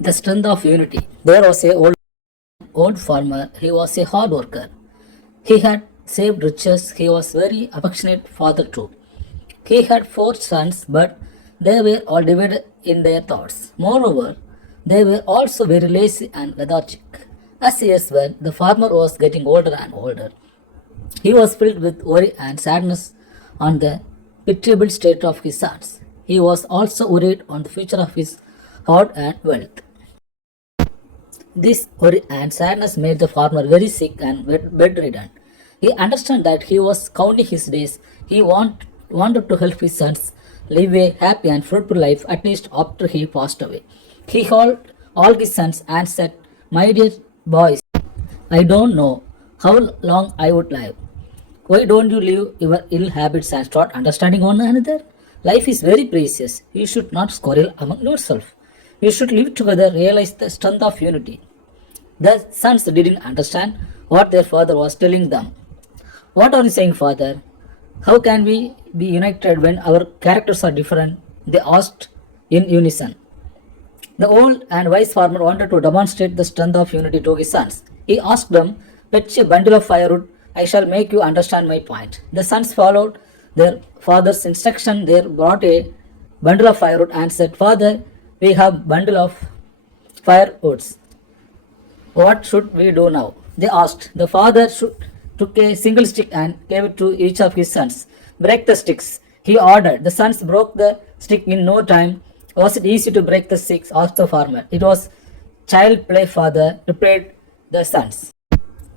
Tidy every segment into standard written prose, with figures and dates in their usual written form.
The strength of unity. There was a old farmer. He was a hard worker. He had saved riches. He was very affectionate father too. He had four sons, but they were all divided in their thoughts. Moreover, they were also very lazy and lethargic. As years went, the farmer was getting older and older. He was filled with worry and sadness on the pitiable state of his sons. He was also worried on the future of his hoard and wealth. This worry and sadness made the farmer very sick and bedridden. He understood that he was counting his days. He wanted to help his sons live a happy and fruitful life at least after he passed away. He called all his sons and said, "My dear boys, I don't know how long I would live. Why don't you leave your ill habits and start understanding one another? Life is very precious. You should not quarrel among yourself. You should live together, realize the strength of unity." The sons didn't understand what their father was telling them. "What are you saying, father? How can we be united when our characters are different?" they asked in unison. The old and wise farmer wanted to demonstrate the strength of unity to his sons. He asked them, "Fetch a bundle of firewood. I shall make you understand my point." The sons followed their father's instruction. They brought a bundle of firewood and said, "Father, we have bundle of firewoods. What should we do now?" they asked. The father took a single stick and gave it to each of his sons. "Break the sticks," he ordered. The sons broke the stick in no time. "Was it easy to break the sticks?" asked the farmer. "It was child play, father," replied the sons.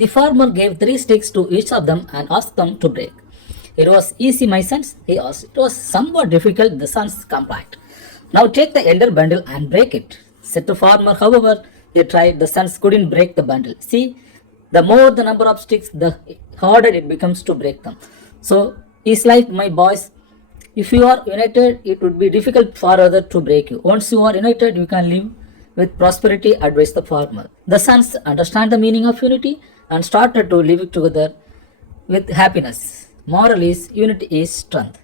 The farmer gave 3 sticks to each of them and asked them to break. "It was easy, my sons," he asked. "It was somewhat difficult," the sons complied. "Now take the elder bundle and break it," said the farmer. However, they tried. The sons couldn't break the bundle. "See, the more the number of sticks, the harder it becomes to break them. So it's like, my boys, if you are united, it would be difficult for others to break you. Once you are united, you can live with prosperity," advised the farmer. The sons understand the meaning of unity and started to live together with happiness. Moral is, unity is strength.